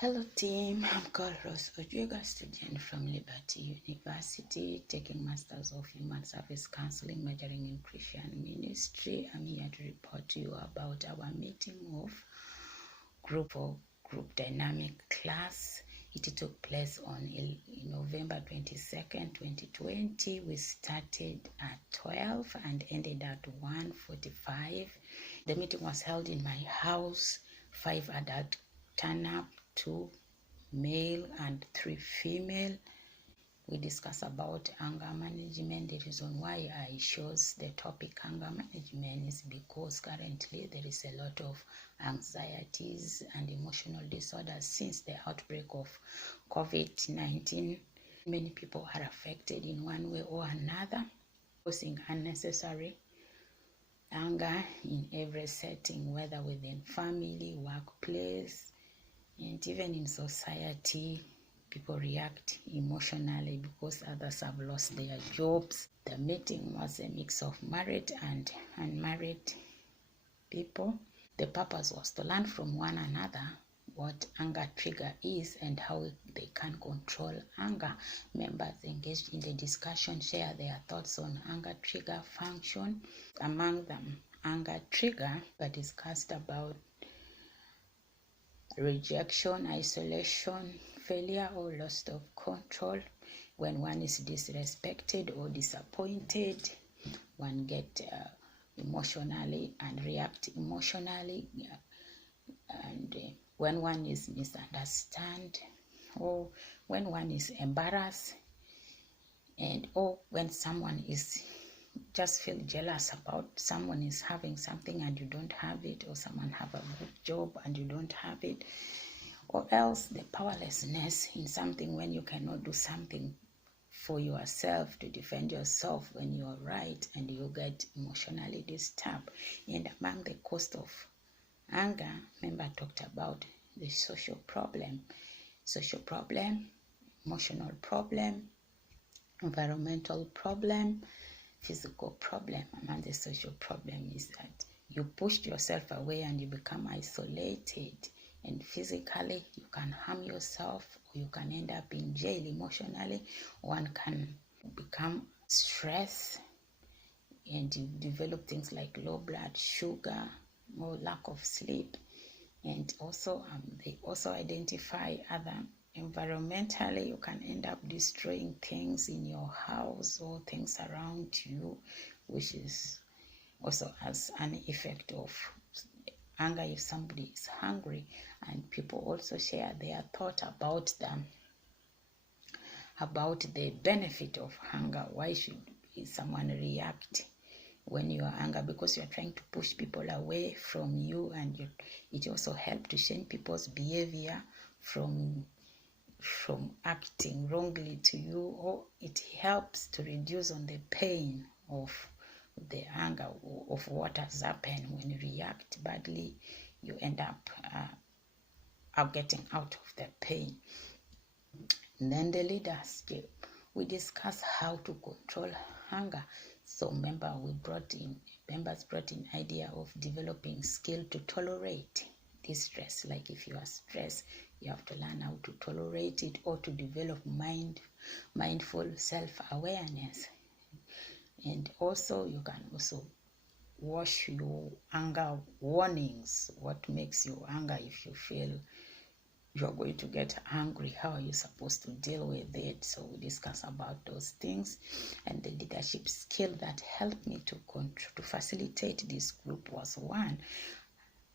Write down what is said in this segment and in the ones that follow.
Hello team, I'm Carlos Ojwiga, student from Liberty University, taking Masters of Human Service Counseling, majoring in Christian Ministry. I'm here to report to you about our meeting of group dynamic class. It took place on November 22nd, 2020. We started at 12 and ended at 1:45. The meeting was held in my house. 5 adults turned up, 2 male and 3 female. We discuss about anger management. The reason why I chose the topic anger management is because currently there is a lot of anxieties and emotional disorders since the outbreak of COVID-19. Many people are affected in one way or another, causing unnecessary anger in every setting, whether within family, workplace, and even in society. People react emotionally because others have lost their jobs. The meeting was a mix of married and unmarried people. The purpose was to learn from one another what anger trigger is and how they can control anger. Members engaged in the discussion share their thoughts on anger trigger function. Among them, anger trigger, but discussed about rejection, isolation, failure or loss of control. When one is disrespected or disappointed, one get emotionally and react emotionally. And when one is misunderstood, or when one is embarrassed, and or when someone is just feel jealous about someone is having something and you don't have it, or someone have a good job and you don't have it, or else the powerlessness in something when you cannot do something for yourself to defend yourself when you are right, and you get emotionally disturbed. And among the cost of anger, member talked about the social problem, emotional problem, environmental problem, physical problem. Among the social problem is that you pushed yourself away and you become isolated, and physically you can harm yourself, or you can end up in jail. Emotionally, one can become stressed and you develop things like low blood sugar or lack of sleep. And also they also identify other environmentally, you can end up destroying things in your house or things around you, which is also as an effect of anger if somebody is hungry. And people also share their thought about the benefit of hunger. Why should someone react when you are angry? Because you are trying to push people away from you, and it also helps to change people's behavior from acting wrongly to you, or it helps to reduce on the pain of the anger of what has happened. When you react badly, you end up getting out of the pain. And then the leaders, we discuss how to control anger. So members brought in idea of developing skill to tolerate distress. Like if you are stressed, you have to learn how to tolerate it, or to develop mindful self-awareness. And also you can also watch your anger warnings. What makes you anger? If you feel you're going to get angry, how are you supposed to deal with it? So we discuss about those things. And the leadership skill that helped me to facilitate this group was one.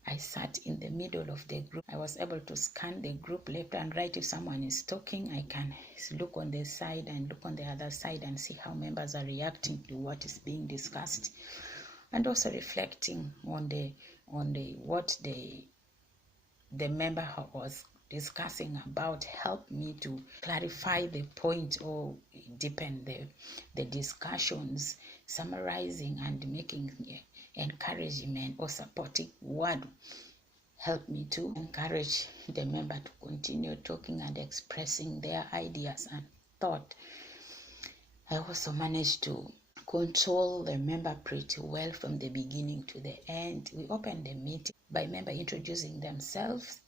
I sat in the middle of the group. I was able to scan the group left and right. If someone is talking, I can look on the side and look on the other side and see how members are reacting to what is being discussed, and also reflecting on what the member was discussing about helped me to clarify the point or deepen the discussions. Summarizing and making encouragement or supporting word helped me to encourage the member to continue talking and expressing their ideas and thought. I also managed to control the member pretty well from the beginning to the end. We opened the meeting by member introducing themselves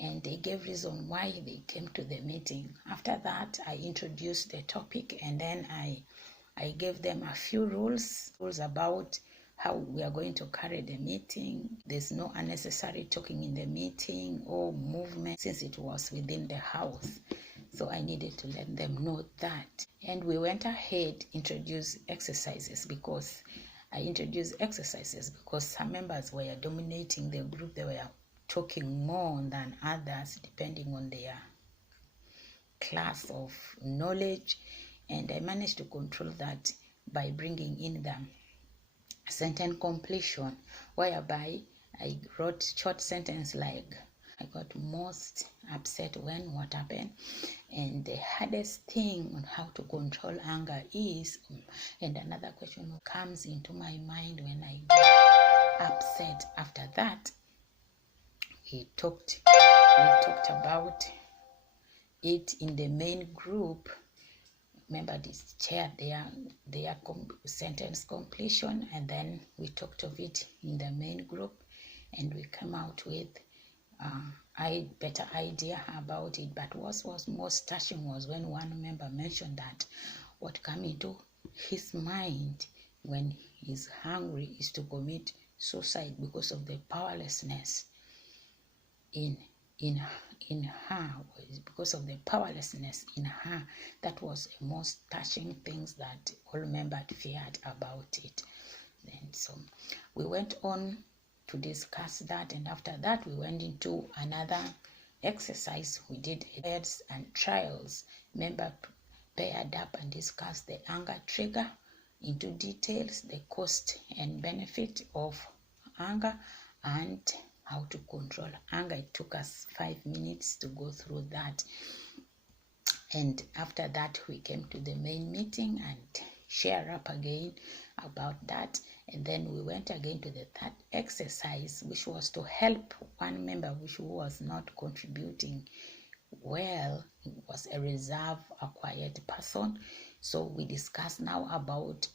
and they gave reason why they came to the meeting. After that, I introduced the topic, and then I gave them a few rules about how we are going to carry the meeting. There's no unnecessary talking in the meeting or movement, since it was within the house. So I needed to let them know that. And we went ahead, introduced exercises, because some members were dominating the group. They were talking more than others depending on their class of knowledge, and I managed to control that by bringing in the sentence completion, whereby I wrote short sentence like, I got most upset when what happened, and the hardest thing on how to control anger is, and another question comes into my mind when I get upset. After that, we talked about it in the main group. Remember, this shared their sentence completion, and then we talked of it in the main group, and we came out with a better idea about it. But what was most touching was when one member mentioned that what came into his mind when he's hungry is to commit suicide because of the powerlessness in her, because of the powerlessness in her. That was the most touching things that all members feared about it. And so we went on to discuss that, and after that we went into another exercise. We did heads and trials. Member paired up and discussed the anger trigger into details, the cost and benefit of anger, and how to control anger. It took us 5 minutes to go through that. And after that, we came to the main meeting and share up again about that. And then we went again to the third exercise, which was to help one member who was not contributing well. He was a reserved, a quiet person. So we discussed now about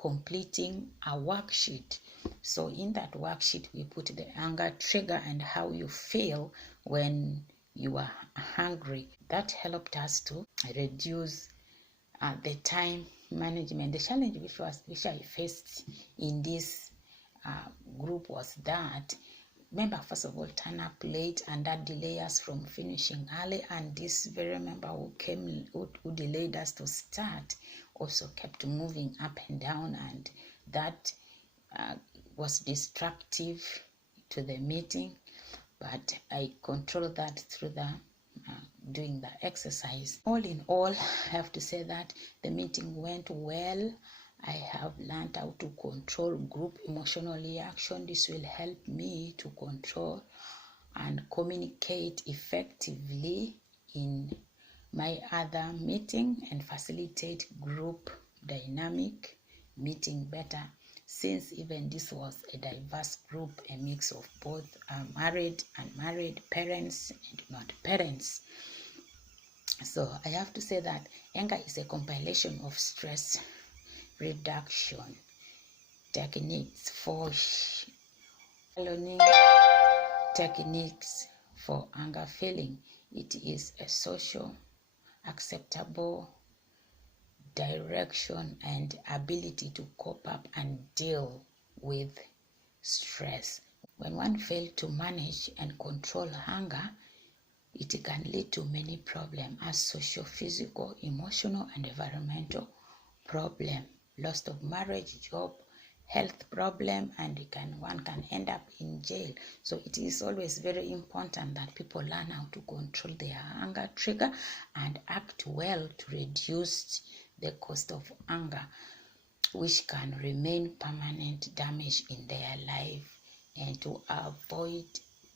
completing a worksheet. So in that worksheet, we put the anger trigger and how you feel when you are hungry. That helped us to reduce the time management. The challenge which I faced in this group was that member, first of all, turn up late, and that delayed us from finishing early. And this very member who delayed us to start also kept moving up and down, and that was destructive to the meeting. But I controlled that through the doing the exercise. All in all, I have to say that the meeting went well. I have learned how to control group emotional reaction. This will help me to control and communicate effectively in my other meeting and facilitate group dynamic meeting better, since even this was a diverse group, a mix of both married and unmarried, parents and not parents. So I have to say that anger is a compilation of stress reduction techniques for learning techniques for anger feeling. It is a social acceptable direction and ability to cope up and deal with stress. When one fails to manage and control anger, it can lead to many problems as social, physical, emotional, and environmental problem, loss of marriage, job, health problem, and one can end up in jail. So it is always very important that people learn how to control their anger trigger and act well to reduce the cost of anger, which can remain permanent damage in their life, and to avoid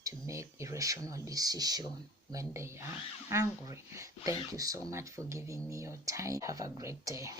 to make irrational decisions when they are angry. Thank you so much for giving me your time. Have a great day.